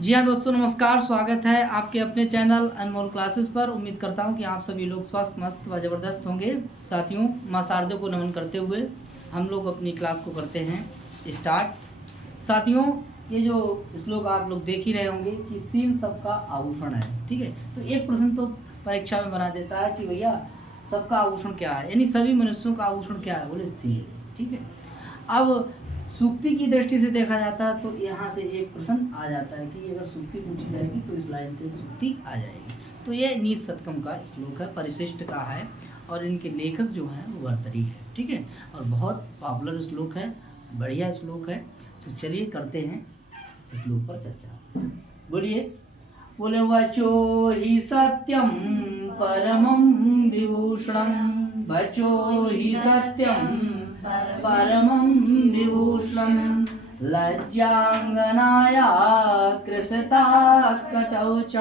जी हाँ दोस्तों, नमस्कार। स्वागत है आपके अपने चैनल अनमोल क्लासेस पर। उम्मीद करता हूँ कि आप सभी लोग स्वस्थ, मस्त व ज़बरदस्त होंगे। साथियों, माँ शारदे को नमन करते हुए हम लोग अपनी क्लास को करते हैं स्टार्ट। साथियों, ये जो श्लोक आप लोग देख ही रहे होंगे कि सील सबका आभूषण है, ठीक है। तो एक प्रश्न तो परीक्षा में बना देता है कि भैया सबका आभूषण क्या है, यानी सभी मनुष्यों का आभूषण क्या है, बोले सील, ठीक है। अब सूक्ति की दृष्टि से देखा जाता है तो यहाँ से एक प्रश्न आ जाता है कि अगर सूक्ति पूछी जाएगी तो इस लाइन से सूक्ति आ जाएगी। तो ये नीच सतकम का श्लोक है, परिशिष्ट का है, और इनके लेखक जो हैं वो भर्तृहरि है, ठीक है। और बहुत पॉपुलर श्लोक है, बढ़िया श्लोक है। तो चलिए करते हैं श्लोक पर चर्चा। बोलिए। बोले वचो ही सत्यम परमं विभूषणं, वचो ही सत्यम परमं विभूषणं, लज्जांगनाया कृषता कटौ च,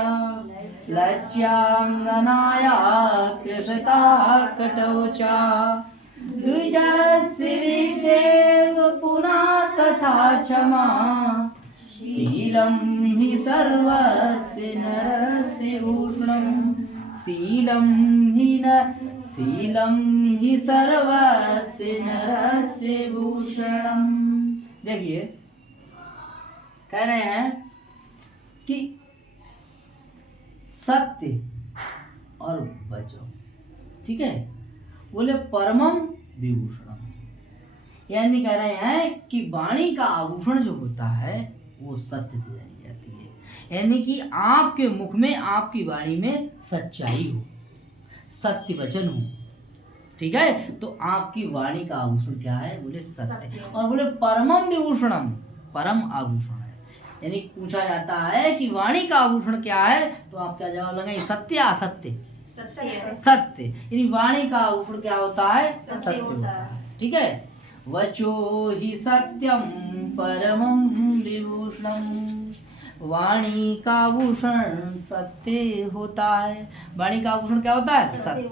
लज्जांगनाया कृषता कटौ च, द्विजस्य विदेव पुनः तथा क्षमा, शीलं हि सर्वस्य नरस्य भूषणं, शीलं हि सर्वस्य नरस्य भूषणं। देखिए, कह रहे हैं कि सत्य और बचो, ठीक है। बोले परमम विभूषणम, यानी कह रहे हैं कि वाणी का आभूषण जो होता है वो सत्य से जानी जाती है, यानी कि आपके मुख में, आपकी वाणी में सच्चाई हो, सत्य वचन हो, ठीक है। तो आपकी वाणी का आभूषण क्या है, बोले सत्य। और बोले परमम विभूषणम, परम आभूषण है, यानी पूछा जाता है कि वाणी का आभूषण क्या है, तो आप क्या जवाब लगाएंगे, सत्य या असत्य? सत्य। यानी वाणी का आभूषण क्या होता है, सत्य होता है, ठीक है। वचो ही सत्यम परमं विभूषणं, वाणी का आभूषण सत्य होता है। वाणी का आभूषण क्या होता है, सत्य।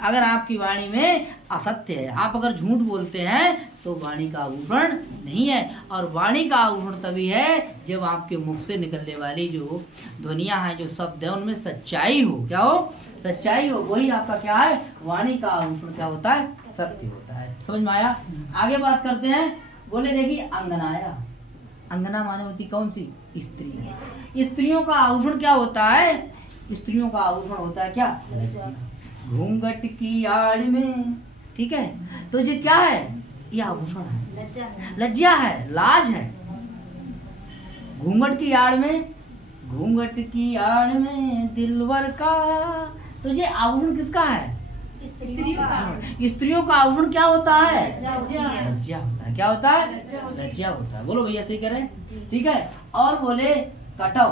अगर आपकी वाणी में असत्य है, आप अगर झूठ बोलते हैं तो वाणी का आभूषण नहीं है। और वाणी का आभूषण तभी है जब आपके मुख से निकलने वाली जो ध्वनियां हैं, जो शब्द है, उनमें सच्चाई हो। क्या हो, सच्चाई हो, वही आपका क्या है, वाणी का आभूषण क्या होता है, सत्य होता है। समझ में आया? आगे बात करते हैं। बोले देखिए, अंगनाया, अंगना माने होती कौन सी, स्त्री। स्त्रियों का आभूषण क्या होता है, स्त्रियों का आभूषण होता है क्या, घूंघट की आड़ में, ठीक है। तो ये क्या है, ये आभूषण है, लज्जा है, लाज है। घूंघट की आड़ में, घूंघट की आड़ में दिलवर का, तो ये आभूषण किसका है, स्त्रियों का आभूषण क्या होता है, लज्जा होता है। क्या होता है, लज्जा होता है। बोलो भैया, सही करें, ठीक है। और बोले कटौ,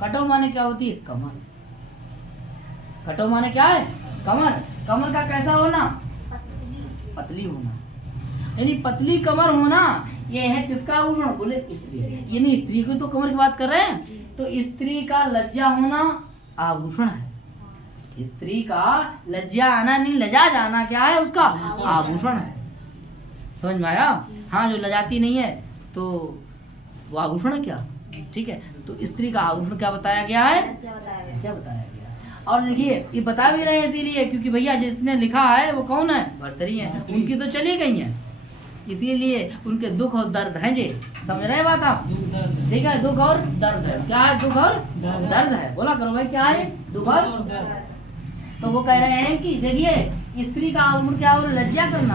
कटौ माने क्या होती है, कमर। कटौ माने क्या है, कमर। कमर का कैसा होना, पतली होना, यानी पतली कमर होना, ये है किसका आभूषण, बोले स्त्री। यानी स्त्री की तो कमर की बात कर रहे हैं, तो स्त्री का लज्जा होना आभूषण है। स्त्री का लज्जा आना, नहीं लजा जाना, क्या है उसका आभूषण है। समझ में आया? हाँ, जो लजाती नहीं है तो वो आभूषण है क्या, ठीक है। तो स्त्री का आभूषण क्या बताया गया है, लज्जा बताया गया। और देखिए, ये बता भी रहे हैं इसीलिए क्योंकि भैया जिसने लिखा है वो कौन है, भर्तृहरि है। उनकी तो चली गई है, इसीलिए उनके दुख और दर्द हैं जी। समझ रहे बात आप, ठीक है। दुख और दर्द है, क्या है, दुख और दर्द है। बोला करो भाई, क्या है, दुख और दर्द। तो वो कह रहे हैं कि देखिए, स्त्री का आभूषण क्या हो, लज्जा करना।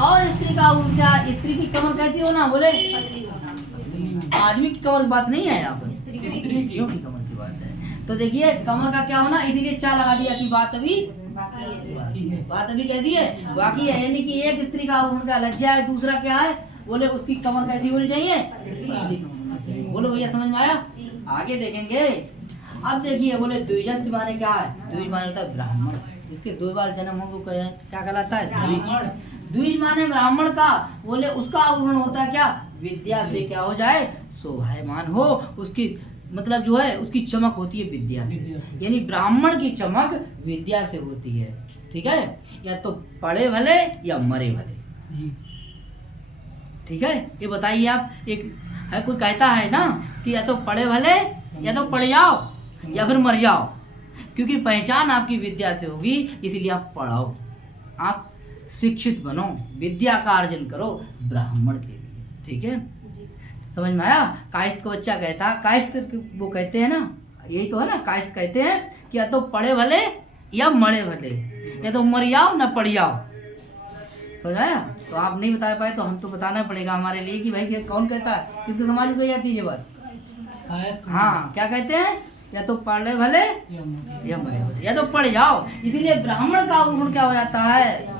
और स्त्री का आभूषण क्या, स्त्री की कमर कैसी होना, बोले आदमी की कमर की बात नहीं है यहाँ पर, स्त्रियों की कमर की बात है। तो देखिए, कमर का क्या होना, इसीलिए चा लगा दिया कि बात अभी बात अभी कैसी है, बाकी है। यानी कि एक स्त्री का आभूषण का लज्जा है, दूसरा क्या है, बोले उसकी कमर कैसी होनी चाहिए। बोलो भैया, समझ में आया? आगे देखेंगे। अब देखिए, बोले द्विज माने क्या है, द्विज माने होता है ब्राह्मण, जिसके 2 बार जन्म हो वो क्या कहलाता है, द्विज। द्विज माने ब्राह्मण का, बोले उसका आभूषण होता है क्या, विद्या से क्या हो जाए, शोभायमान हो, उसकी मतलब जो है उसकी चमक होती है विद्या से, यानी ब्राह्मण की चमक विद्या से होती है, ठीक है। या तो पढ़े भले या मरे भले, ठीक है। ये बताइए आप, एक है कोई कहता है ना कि या तो पढ़े भले या तो पढ़ जाओ या फिर मर जाओ, क्योंकि पहचान आपकी विद्या से होगी, इसीलिए आप पढ़ाओ, आप शिक्षित बनो, विद्या का अर्जन करो ब्राह्मण के लिए। ठीक है, समझ में आया? कायस्थ का बच्चा कहता, कायस्थ वो कहते हैं ना, यही तो है ना, कायस्थ कहते हैं कि या तो पढ़े भले या मरे भले, या तो मर जाओ ना पढ़ जाओ। समझ आया? तो आप नहीं बता पाए तो हम तो बताना पड़ेगा हमारे लिए कि भाई कौन कहता है, किसके समाज में कही जाती है ये बात? हाँ, क्या कहते हैं? या तो पढ़े भले या मरे भले, या तो पढ़ जाओ। इसीलिए ब्राह्मण का आभूषण क्या हो जाता है?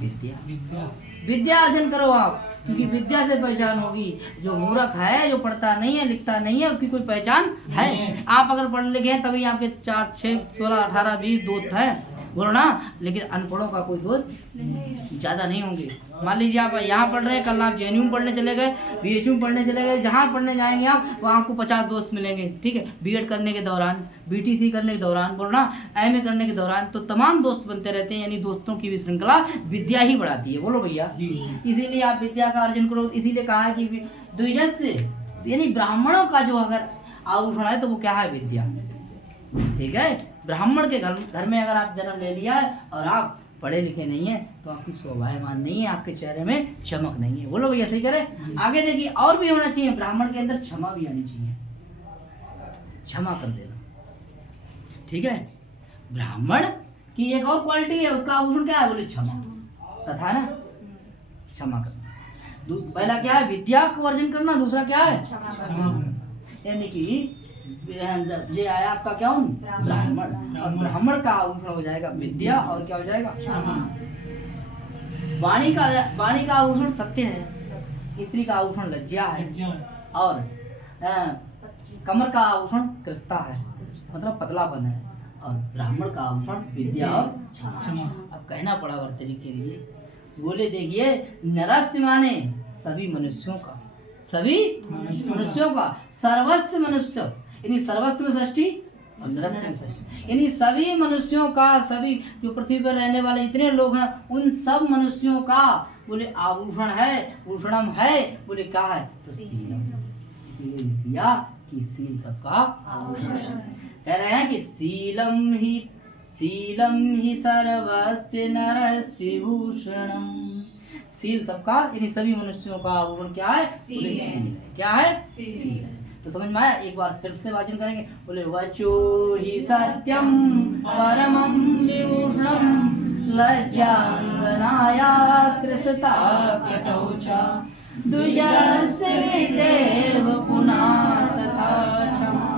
विद्या। विद्या अर्जन करो आप, क्योंकि विद्या से पहचान होगी। जो मूर्ख है, जो पढ़ता नहीं है, लिखता नहीं है, उसकी कोई पहचान है? आप अगर पढ़ लिखे हैं तभी आपके 4, 6, 16, 18, 20 दोस्त हैं, बोलो ना, लेकिन अनपढ़ों का कोई दोस्त ज़्यादा नहीं होंगे। मान लीजिए आप यहाँ पढ़ रहे हैं, कल आप JNU पढ़ने चले गए, BHU पढ़ने चले गए, जहाँ पढ़ने जाएंगे आप वहाँ आपको 50 दोस्त मिलेंगे। ठीक है, B.Ed करने के दौरान, BTC करने के दौरान, बोलो ना, MA करने के दौरान, तो तमाम दोस्त बनते रहते हैं। यानी दोस्तों की भी श्रृंखला विद्या ही बढ़ाती है। बोलो भैया, इसीलिए आप विद्या का अर्जन करो। इसीलिए कहा है कि द्विजस्य, यानी ब्राह्मणों का जो अगर आभूषण है तो वो क्या है? विद्या। ठीक है, ब्राह्मण के घर में अगर आप जन्म ले लिया है और आप पढ़े लिखे नहीं है तो आपकी शोभायमान नहीं है, आपके चेहरे में चमक नहीं है। बोलो भैया, सही करें? आगे देखिए, और भी होना चाहिए ब्राह्मण के अंदर, क्षमा भी आनी चाहिए, क्षमा कर देना। ठीक है, ब्राह्मण की एक और क्वालिटी है, उसका आभूषण क्या है? बोले क्षमा, तथा ना क्षमा करना। पहला क्या है? विद्या को अर्जन करना, दूसरा क्या है? यानी कि ये आया आपका क्या हूँ? ब्राह्मण। और ब्राह्मण का आभूषण हो जाएगा विद्या, और क्या हो जाएगा? वाणी का आभूषण सत्य है, स्त्री का आभूषण लज्जा है, और कमर का आभूषण कृष्णा है, मतलब पतलापन है, और ब्राह्मण का आभूषण विद्या और क्षमा। अब कहना पड़ा वर्तनी के लिए, बोले देखिए, नरस्य माने सभी मनुष्यों का, सभी मनुष्यों का, सर्वस्व मनुष्य, यानी सर्वस्व में षष्ठी और नरस्य में षष्ठी, यानी सभी मनुष्यों का, सभी जो पृथ्वी पर रहने वाले जितने लोग हैं, उन सब मनुष्यों का बोले आभूषण है, भूषणम है, बोले क्या है? सीलम। इसीलिए कि सील सबका आभूषण। कह रहे हैं कि सीलम ही सर्वस्य नरस्य भूषणम। सील सबका, यानी सभी मनुष्यों का आभूषण क्या है? सील। क्या है? सील। तो समझ में आया? एक बार फिर से वाचन करेंगे। बोले वचो ही सत्यम परमं विभूषणं लज्जांगनाया कृसता कटौचा द्विजस्य विदेव पुनः तथा क्षमा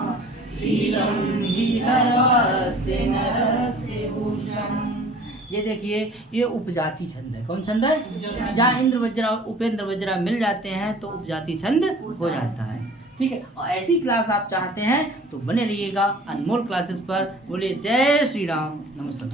शीलं हि सर्वस्य नरस्य भूषणम्। ये देखिए, ये उपजाति छंद है। कौन छंद है? जहाँ इंद्र वज्रा और उपेंद्र वज्रा मिल जाते हैं तो उपजाति छंद हो जाता है। ठीक है, और ऐसी क्लास आप चाहते हैं तो बने रहिएगा अनमोल क्लासेस पर। बोलिए जय श्री राम। नमस्कार।